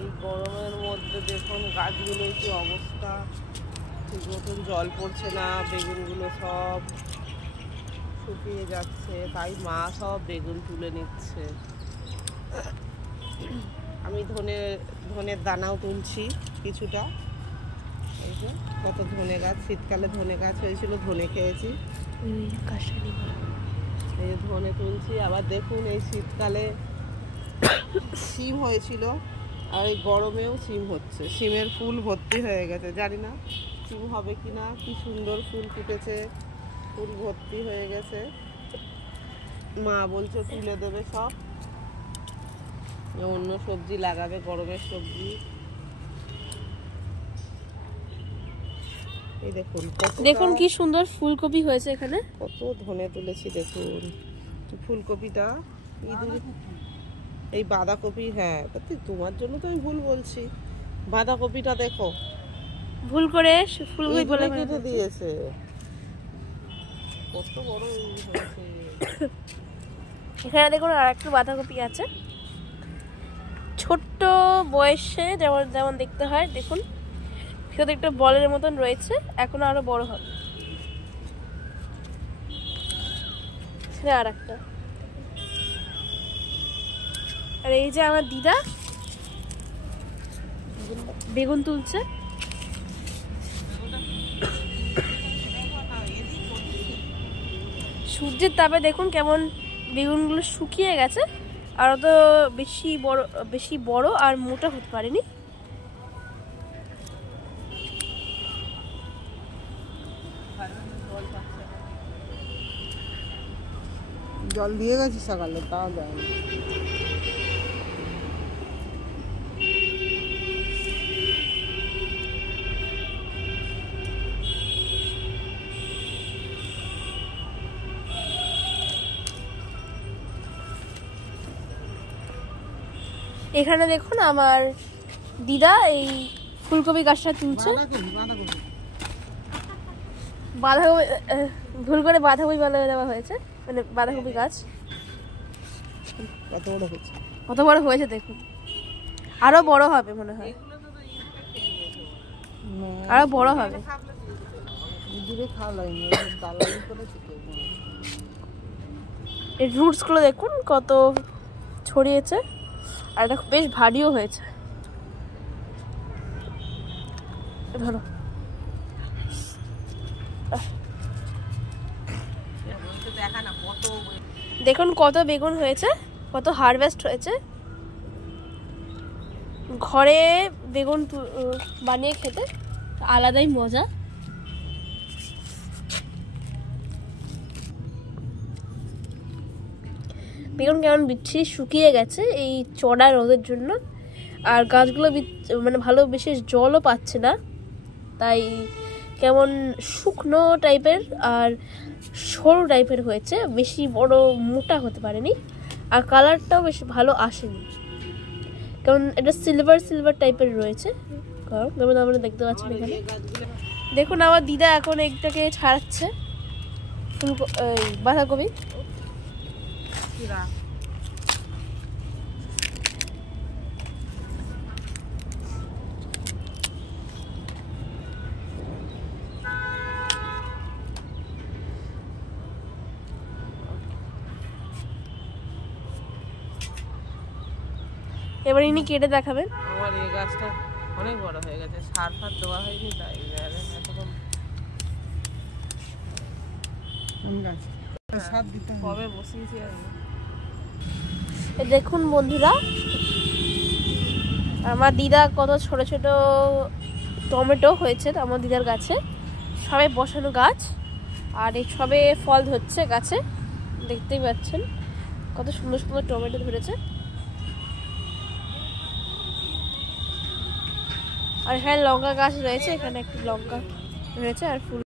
এই গরমের মধ্যে দেখুন গাছগুলোর কি অবস্থা, ঠিক মতন জল পড়ছে না, বেগুনগুলো সব শুকিয়ে যাচ্ছে, তাই মা সব বেগুন তুলে নিচ্ছে। আমি ধনের দানাও তুলছি কিছুটা। এই যে কত ধনে গাছ, শীতকালে ধনে গাছ হয়েছিল, ধনে খেয়েছি। এই যে ধনে তুলছি। আবার দেখুন এই শীতকালে শিম হয়েছিল, আর এই গরমেও শিম হচ্ছে। শিমের ফুল ভর্তি হয়ে গেছে, জানি না শিম হবে কি না। কি সুন্দর ফুল ফুটেছে, ফুল ভর্তি হয়ে গেছে। মা বলছে তুলে দেবে সব, অন্য সবজি লাগাবে, গরমের সবজি। এই দেখুন দেখুন কি সুন্দর ফুলকপি হয়েছে এখানে, কত ধনে তুলেছি। দেখুন ফুলকপিটা, এই বাঁধাকপি, হ্যাঁ তোমার জন্য তো আমি ভুল বলছি। বাঁধাকপিটা দেখো ভুল করে ফুলকপি বলে কেটে দিয়েছে, কত বড় হয়েছে। এখানে দেখুন আর একটা বাঁধাকপি আছে, ছোট্ট বয়সে যেমন যেমন দেখতে হয়। দেখুন ভিতরে একটা বলের মতন রয়েছে, এখনো আরো বড় হবে। আর একটা, আর এই যে আমার দিদা বেগুন তুলছে। সূর্যের তাপে দেখুন কেমন বেগুনগুলো শুকিয়ে গেছে, আর অত বেশি বড় আর মোটা হতে পারেনি। জল দিয়ে গেছি সকালে, তাও দেয়নি। এখানে দেখুন আমার দিদা এই ফুলকপি গাছটা তুলছে। বাঁধাকপি, ভুল করে বাঁধাকপি বলে দেওয়া হয়েছে, মানে বাঁধাকপি গাছ। কত বড় হয়েছে দেখুন, আরো বড় হবে মনে হয়, আরো বড় হবে। এই রুটস গুলো দেখুন কত ছড়িয়েছে, আর এটা বেশ ভারীও হয়েছে। ধরো দেখুন কত বেগুন হয়েছে, কত হারভেস্ট হয়েছে। ঘরে বেগুন বানিয়ে খেতে আলাদাই মজা। বেগুন কেমন বিচ্ছিরি শুকিয়ে গেছে এই চড়া রোদের জন্য, আর গাছগুলো মানে ভালো বেশি জলও পাচ্ছে না, তাই কেমন শুকনো টাইপের আর সরু টাইপের হয়েছে, বেশি বড় মোটা হতে পারেনি, আর কালারটাও বেশি ভালো আসেনি। কারণ এটা সিলভার টাইপের রয়েছে, যেমন আমরা দেখতে পাচ্ছেন এখানে। দেখুন আমার দিদা এখন একটাকে ছাড়াচ্ছে বাঁধাকপি। এবার ইনি কেটে দেখাবেন। আমার এই গাছটা অনেক বড় হয়ে গেছে, সার ফার দেওয়া হয়নি, তাই কবে বসিয়েছি। দেখুন বন্ধুরা, আমার দিদা কত ছোট ছোট টমেটো হয়েছে আমার দিদার গাছে, সবে বসানো গাছ, আর এই সবে ফল ধরছে গাছে, দেখতেই পাচ্ছেন কত সুন্দর সুন্দর টমেটো ধরেছে। আর এখানে লঙ্কা গাছ রয়েছে, এখানে একটি লঙ্কা রয়েছে, আর ফুল।